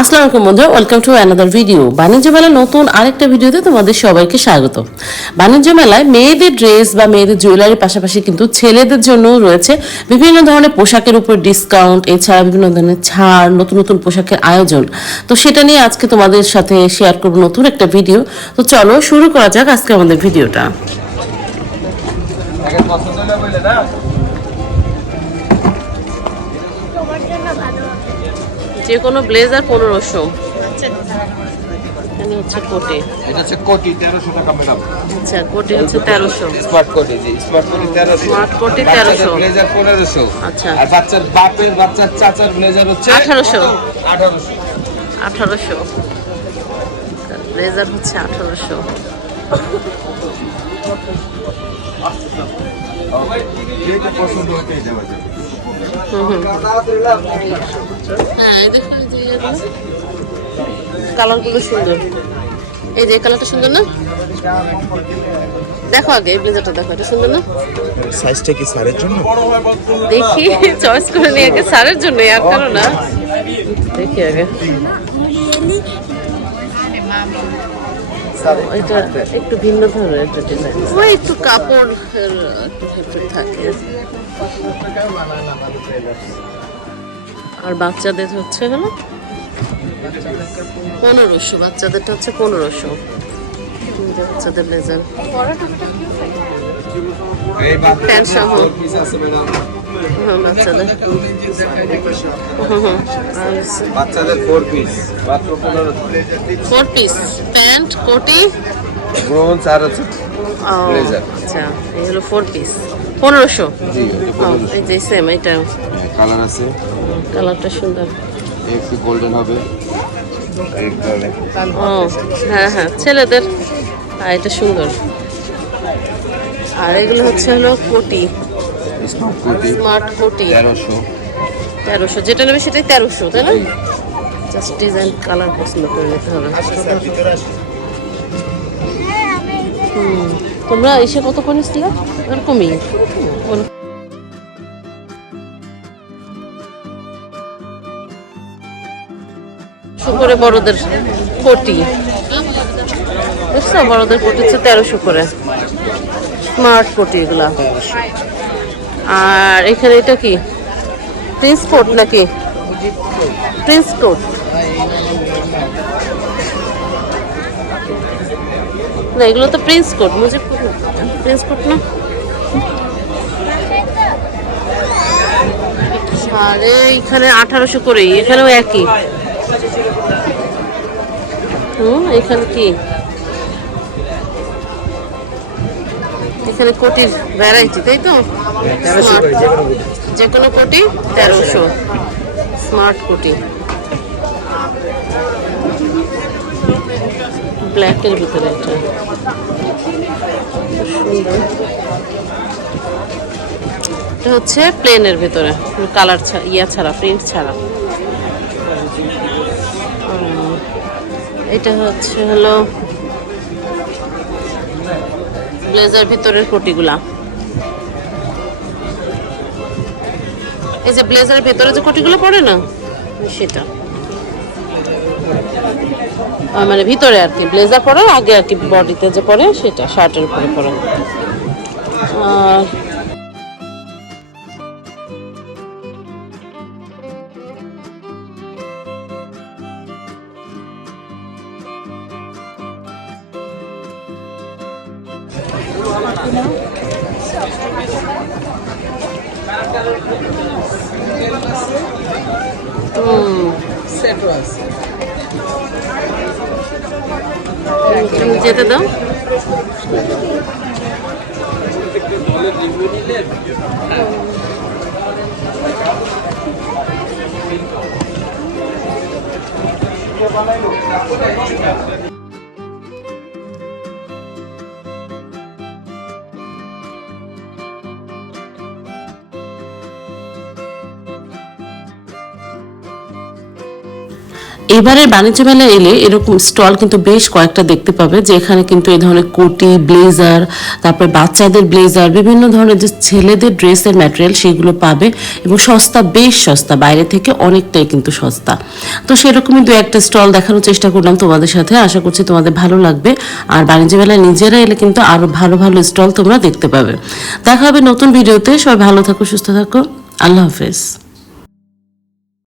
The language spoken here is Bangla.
আসসালামু আলাইকুম বন্ধুরা ওয়েলকাম টু অ্যানাদার ভিডিও বাণিজ্য মেলার নতুন আরেকটা ভিডিওতে তোমাদের সবাইকে স্বাগত। বাণিজ্য মেলায় মেয়েদের ড্রেস বা মেয়েদের জুয়েলারির পাশাপাশি কিন্তু ছেলেদের জন্য রয়েছে বিভিন্ন ধরনের পোশাকের উপর ডিসকাউন্ট এছাড়া বিভিন্ন ধরনের ছাড়, নতুন নতুন পোশাকের আয়োজন। তো সেটা নিয়ে আজকে তোমাদের সাথে শেয়ার করব নতুন একটা ভিডিও তো চলো শুরু করা যাক আজকে আমাদের ভিডিওটা যে কোনো ব্লেজার পনেরোশো। এখানে হচ্ছে কোটি। এটা হচ্ছে কোটি তেরোশো টাকা ম্যাডাম। আচ্ছা কোটি হচ্ছে তেরোশো। স্মার্ট কোটি জি স্মার্ট কোটি তেরোশো। Smart কোটি 1300 ব্লেজার পনেরোশো। আচ্ছা। আর বাচ্চার বাপের বাচ্চার চাচার ব্লেজার হচ্ছে 1800 আঠারোশো। আঠারোশো। ব্লেজার হচ্ছে আঠারোশো। যেটা পছন্দ ওইটাই দেওয়া যাবে হ্যাঁ এই দেখো এই যে কালারগুলো সুন্দর। এই যে কালারটা সুন্দর না? দেখো আগে এই ব্লেজারটা দেখো এটা সুন্দর না? সাইজটা কি স্যারের জন্য? দেখি চয়েস করে নিয়ে আগে স্যারের জন্য আর কারও না? দেখি আগে। ও, এটা একটু ভিন্ন ধরনের একটা ডিজাইন ওই একটু কাপড় একটু থাকে। আর বাচ্চাদের হচ্ছে হলো পনেরোশো বাচ্চাদেরটা হচ্ছে পনেরোশো। বাচ্চাদের ব্লেজার প্যান্ট সহ। হ্যাঁ বাচ্চাদের। বাচ্চাদের ফোর পিস মাত্র পনেরো ফোর পিস প্যান্ট কোটি। ব্রোঞ্জ আর হচ্ছে। আচ্ছা এই হলো ফোর পিস পনেরোশো। এই যে সেম এটা কালার আছে। কালারটা সুন্দর। একটু গোল্ডেন হবে। ও হ্যাঁ হ্যাঁ ছেলেদের। আর এটা সুন্দর। আর এগুলো হচ্ছে হলো কোটি। স্মার্ট কোটি। তেরোশো। তেরোশো। যেটা নেবে সেটাই তেরোশো তাই না? জাস্ট ডিজাইন কালার পছন্দ করে নিতে হবে। হুম। তোমরা এসে কত করে নিচ্ছিলে এরকমই। ওর- করে বড়দের কোটি বুঝছ? বড়দের কোটি হচ্ছে তেরোশো করে স্মার্ট কোটি এগুলা। আর এখানে এটা কি? প্রিন্স কোট নাকি? Prince coat. না এগুলো তো prince coat Mujib coat prince coat না? আরে এখানে আঠারোশো করেই এখানেও একই। হুম এখানে কি? এখানে কোটির ভ্যারাইটি তাই তো? Smart। যে কোনো কোটি তেরোশো। স্মার্ট কোটি। ব্ল্যাকের ভিতরে এটা। এটা হচ্ছে প্লেনের ভিতরে কালার ইয়া ছাড়া প্রিন্ট ছাড়া। এটা হচ্ছে হলো ব্লেজার ভিতরের কোটিগুলা এই যে ব্লেজারের ভেতরে যে কোটিগুলো পড়ে না, সেটা। মানে ভিতরে আর কি ব্লেজার পরে, আগে আর কি বডিতে যে পরে সেটা শার্টের উপরে পরে। আর হুম তুমি যেতে দাও। বানাইলো এবারের বাণিজ্য মেলায় এলে এরকম স্টল কিন্তু বেশ কয়েকটা দেখতে পাবে, যেখানে কিন্তু এই ধরনের কোটি ব্লেজার, তারপরে বাচ্চাদের ব্লেজার, বিভিন্ন ধরনের যে ছেলেদের ড্রেসের ম্যাটেরিয়াল সেগুলো পাবে এবং সস্তা, বেশ সস্তা, বাইরে থেকে অনেকটাই কিন্তু সস্তা। তো সেরকমই দু একটা স্টল দেখানোর চেষ্টা করলাম তোমাদের সাথে, আশা করছি তোমাদের ভালো লাগবে। আর বাণিজ্য মেলায় নিজেরা এলে কিন্তু আরও ভালো ভালো স্টল তোমরা দেখতে পাবে। দেখা হবে নতুন ভিডিওতে, সবাই ভালো থাকো, সুস্থ থাকো, আল্লাহ হাফেজ।